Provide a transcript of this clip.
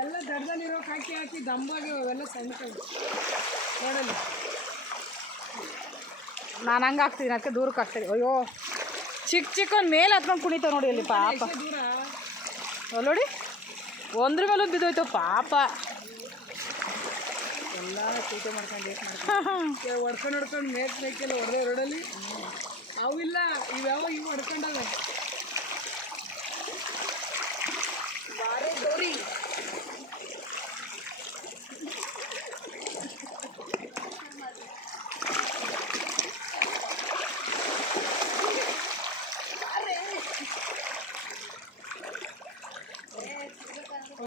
ಎಲ್ಲ ದಡದಲ್ಲಿರೋ ಹಾಕಿ ಹಾಕಿ ದಮ್ಮಾಗಿ ಅವೆಲ್ಲ ಸಣ್ಣ ನೋಡಲ್ಲ. ನಾನು ಹಂಗೆ ಹಾಕ್ತೀನಿ, ಅದಕ್ಕೆ ದೂರಕ್ಕೆ ಹಾಕ್ತೀನಿ. ಅಯ್ಯೋ ಚಿಕ್ಕ ಮೇಲೆ ಹತ್ಕೊಂಡು ಕುಣಿತಾವ ನೋಡಿ ಅಲ್ಲಿ ಪಾಪ. ಅಲ್ಲಿ ನೋಡಿ ಒಂದ್ರ ಮೇಲೂ ಬಿದ್ದೋಯ್ತು ಪಾಪ. ಎಲ್ಲ ತೀಟೆ ಮಾಡ್ಕೊಂಡು ಹೊಡ್ಕೊಂಡು ಮೇಯ್ಕೆಲ್ಲ ಹೊಡೆದ ರೋಡಲ್ಲಿ ಅವಿಲ್ಲ, ಇವ್ಯಾವ ಇವು ಹೊಡ್ಕೊಂಡವೆ.